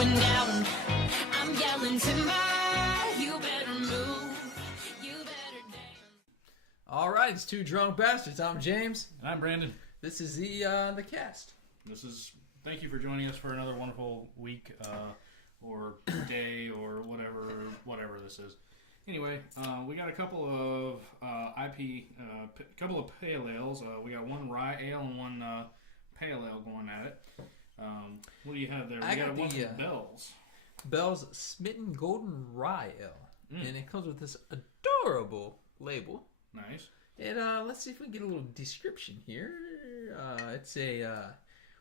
going down. I'm yelling timber. You better move. You better dance. All right, it's Two Drunk Bastards. I'm James. And I'm Brandon. This is the cast. Thank you for joining us for another wonderful week, or day, or whatever this is. Anyway, we got a couple of couple of pale ales. We got one rye ale and one pale ale going at it. What do you have there? We got one from Bell's. Bell's Smitten Golden Rye Ale, and it comes with this adorable label. Nice. And let's see if we can get a little description here. It's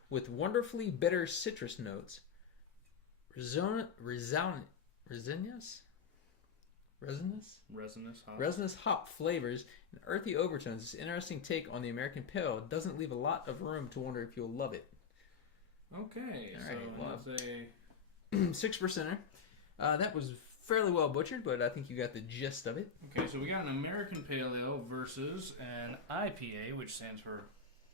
with wonderfully bitter citrus notes, resinous hop flavors, and earthy overtones. This interesting take on the American Pale doesn't leave a lot of room to wonder if you'll love it. Okay, all right, well, that's a 6%er. That was fairly well butchered, but I think you got the gist of it. Okay, so we got an American Pale Ale versus an IPA, which stands for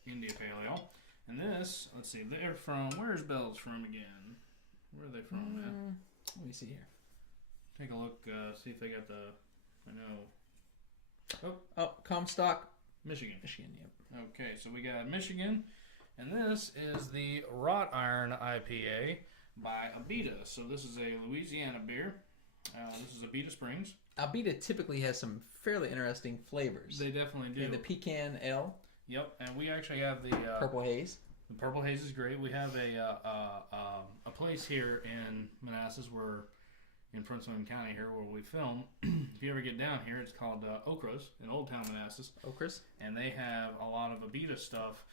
India Pale Ale. And this, let's see, they're from, where's Bell's from again? Where are they from, man? Let me see here. Take a look, see if they got the, I know. Oh, Comstock. Michigan. Yep. Okay, so we got Michigan. And this is the Wrought Iron IPA by Abita. So this is a Louisiana beer. This is Abita Springs. Abita typically has some fairly interesting flavors. They definitely do. And the pecan ale. Yep, and we actually have the purple haze. The purple haze is great. We have a place here in Manassas, in Prince William County here, where we film. If you ever get down here, it's called Okra's in Old Town Manassas. Okra's, and they have a lot of Abita stuff,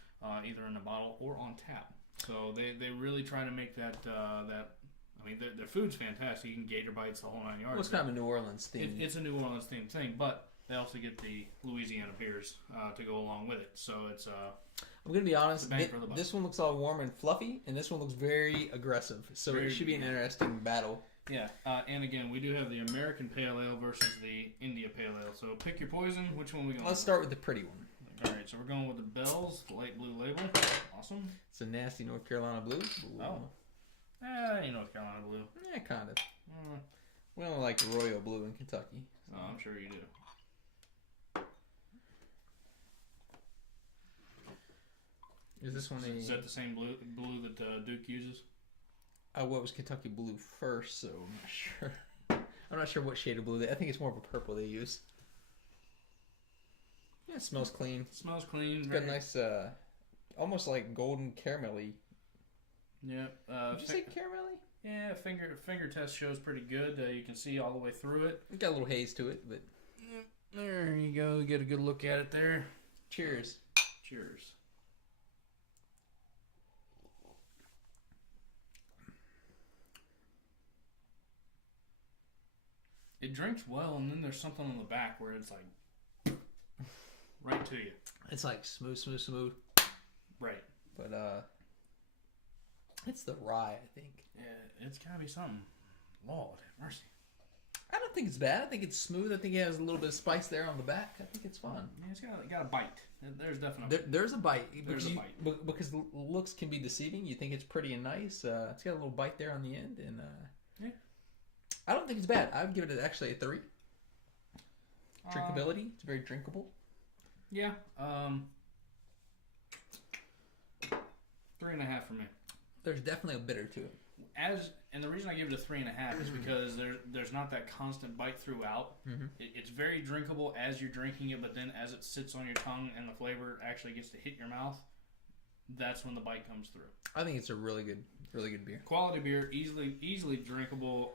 either in a bottle or on tap. So they really try to make that. I mean, their food's fantastic. You can gator bites, the whole 9 yards. Well, it's kind of a New Orleans theme. It's a New Orleans themed thing, but they also get the Louisiana beers to go along with it. So it's I'm going to be honest, this one looks all warm and fluffy, and this one looks very aggressive. So it should be an interesting battle. Yeah, and again, we do have the American Pale Ale versus the India Pale Ale. So pick your poison. Which one we going? Let's start with the pretty one. All right, so we're going with the Bell's, the light blue label. Awesome. It's a nasty North Carolina blue. Ooh. Oh. Ain't North Carolina blue. Yeah, kind of. We don't like Royal blue in Kentucky. So. Oh, I'm sure you do. Is this one Is that the same blue that Duke uses? What was Kentucky blue first, so I'm not sure. I'm not sure what shade of blue I think it's more of a purple they use. Yeah, it smells clean. Smells clean. It's got a nice, almost like golden caramelly. Yeah. Did you say caramelly? Yeah, finger test shows pretty good. You can see all the way through it. It's got a little haze to it, but... There you go. You get a good look at it there. Cheers. Cheers. It drinks well, and then there's something on the back where it's like right to you. It's like smooth. Right. But it's the rye, I think. Yeah, it's gotta be something. Lord have mercy. I don't think it's bad. I think it's smooth. I think it has a little bit of spice there on the back. I think it's fun. Yeah, it's got a bite. There's definitely there's a bite. There's a bite because looks can be deceiving. You think it's pretty and nice. It's got a little bite there on the end, and yeah. I don't think it's bad. I would give it actually a 3. Drinkability. It's very drinkable. Yeah. 3.5 for me. There's definitely a bitter to it. And the reason I give it a 3.5 is because there's not that constant bite throughout. Mm-hmm. It's very drinkable as you're drinking it, but then as it sits on your tongue and the flavor actually gets to hit your mouth, that's when the bite comes through. I think it's a really good beer. Quality beer, easily drinkable.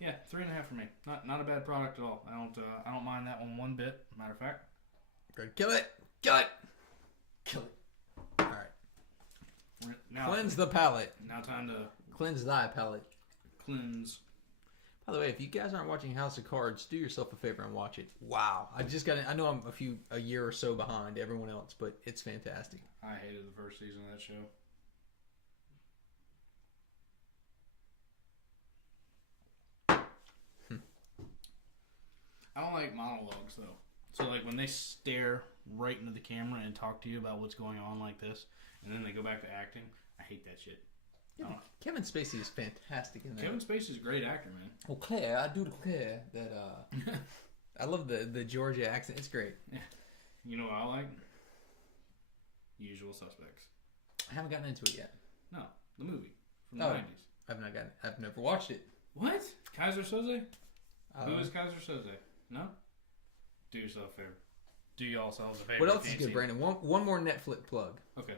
Yeah, 3.5 for me. Not a bad product at all. I don't mind that one bit. Matter of fact, good. Kill it. All right. Now, cleanse the palate. Now time to cleanse thy palate. Cleanse. By the way, if you guys aren't watching House of Cards, do yourself a favor and watch it. Wow. I know I'm a year or so behind everyone else, but it's fantastic. I hated the first season of that show. I don't like monologues, though. So, like, when they stare right into the camera and talk to you about what's going on like this, and then they go back to acting, I hate that shit. Yeah, but Kevin Spacey is fantastic in that. Kevin Spacey's a great actor, man. Well, Claire, I do declare that I love the Georgia accent. It's great. Yeah. You know what I like? Usual Suspects. I haven't gotten into it yet. No, the movie from the 90s. I've never watched it. What? Kaiser Soze? Who is Kaiser Soze? No? Do yourself a favor. Do yourselves a favor. What else is good, Brandon? One more Netflix plug. Okay.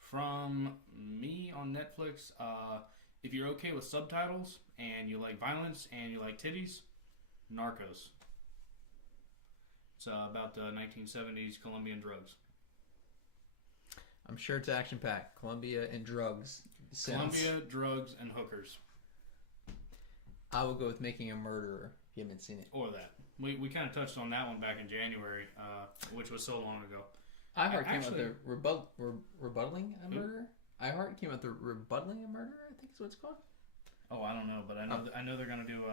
From me on Netflix, if you're okay with subtitles and you like violence and you like titties, Narcos. It's about the 1970s Colombian drugs. I'm sure it's action-packed. Colombia and drugs. Colombia, drugs, and hookers. I will go with Making a Murderer. If you haven't seen it. Or that. We kind of touched on that one back in January, which was so long ago. iHeart came out the rebuttaling a murderer. iHeart came out the rebuttaling a murderer. I think is what it's called. Oh, I don't know, but I know they're gonna do.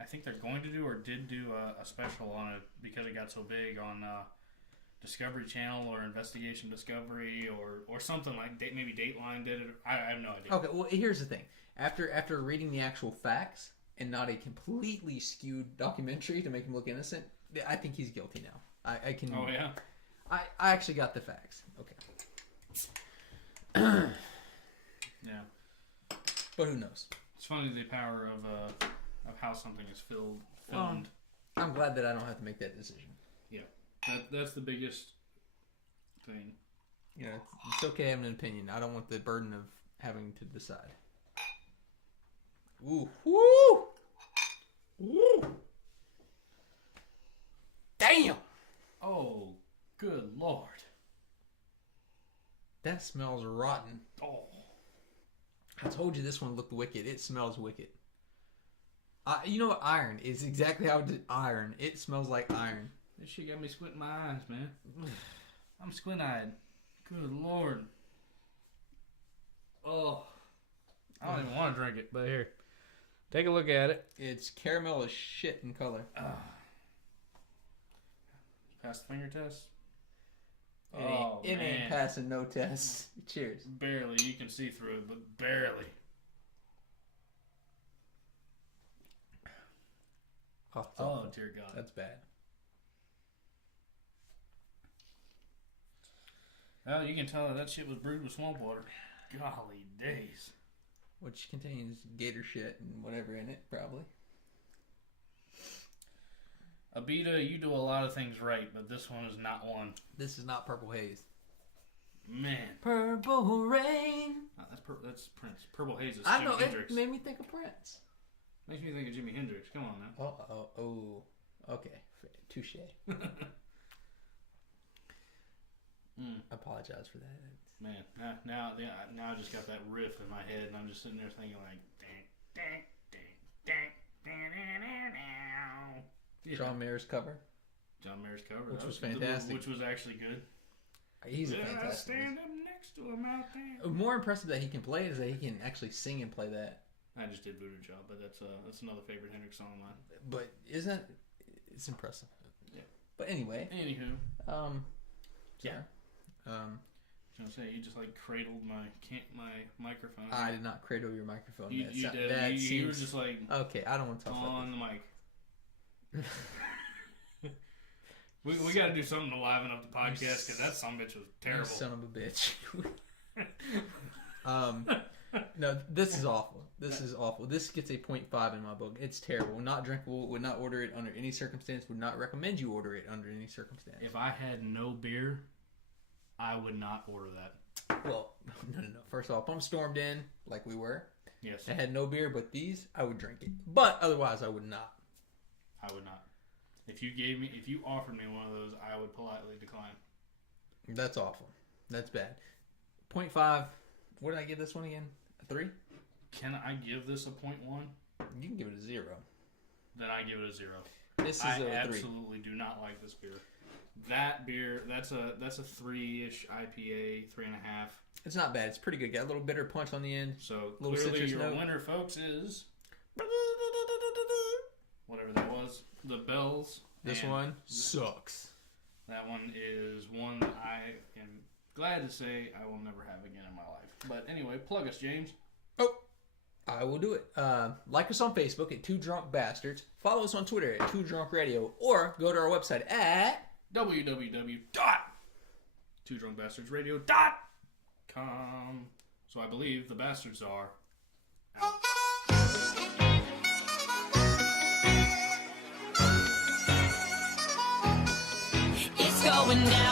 I think they're going to do or did do a special on it because it got so big on Discovery Channel or Investigation Discovery or something like maybe Dateline did it. I have no idea. Okay, well here's the thing. After reading the actual facts and not a completely skewed documentary to make him look innocent, I think he's guilty now. I can. Oh yeah. I actually got the facts. Okay. Yeah. But who knows? It's funny the power of how something is filmed. I'm glad that I don't have to make that decision. Yeah. That's the biggest thing. You know, it's okay having an opinion. I don't want the burden of having to decide. Ooh. Woo! Woo! Damn! Oh, good Lord. That smells rotten. Oh. I told you this one looked wicked. It smells wicked. You know what? Iron is exactly how iron. It smells like iron. This shit got me squinting my eyes, man. I'm squint-eyed. Good Lord. Oh. I don't even want to drink it, but here. Take a look at it. It's caramel as shit in color. Pass the finger test? It ain't passing no tests. Cheers. Barely. You can see through it, but barely. Oh, dear God. That's bad. Well, you can tell that shit was brewed with swamp water. Golly days. Which contains gator shit and whatever in it, probably. Abita, you do a lot of things right, but this one is not one. This is not Purple Haze. Man. Purple Rain. Oh, that's Prince. Purple Haze is I know, Jimi Hendrix. it made me think of Prince. Makes me think of Jimi Hendrix. Come on now. Oh. Okay. Touche. I apologize for that. Man, now I just got that riff in my head, and I'm just sitting there thinking like, yeah. John Mayer's cover. John Mayer's cover, which was fantastic. Which was actually good. He's a fantastic. Stand up next to him out there. More impressive that he can play is that he can actually sing and play that. I just did Voodoo Child, but that's another favorite Hendrix song of mine. But it's impressive. Yeah. But anyway. Anywho. Yeah. I was gonna say you just like cradled my microphone. I did not cradle your microphone. You did. You were just like okay. I don't want to talk about on the mic. we got to do something to liven up the podcast because that sumbitch was terrible. Son of a bitch. No, this is awful. This is awful. This gets a 0.5 in my book. It's terrible. Not drinkable. Would not order it under any circumstance. Would not recommend you order it under any circumstance. If I had no beer, I would not order that. Well, no. First off, I'm stormed in like we were. Yes. I had no beer, but these, I would drink it. But otherwise, I would not. I would not. If you offered me one of those, I would politely decline. That's awful. That's bad. 0.5. What did I give this one again? A 3? Can I give this a 0.1? You can give it a 0. Then I give it a 0. This is a 3. I absolutely do not like this beer. That beer, that's a 3-ish IPA, 3.5. It's not bad. It's pretty good. Got a little bitter punch on the end. So little clearly your note. winner, folks, is whatever that was. The Bells. This one sucks. That one is one that I am glad to say I will never have again in my life. But anyway, plug us, James. Oh, I will do it. Like us on Facebook at Two Drunk Bastards. Follow us on Twitter at Two Drunk Radio, or go to our website at www.twodrunkbastardsradio.com. So I believe the bastards are out. It's going down.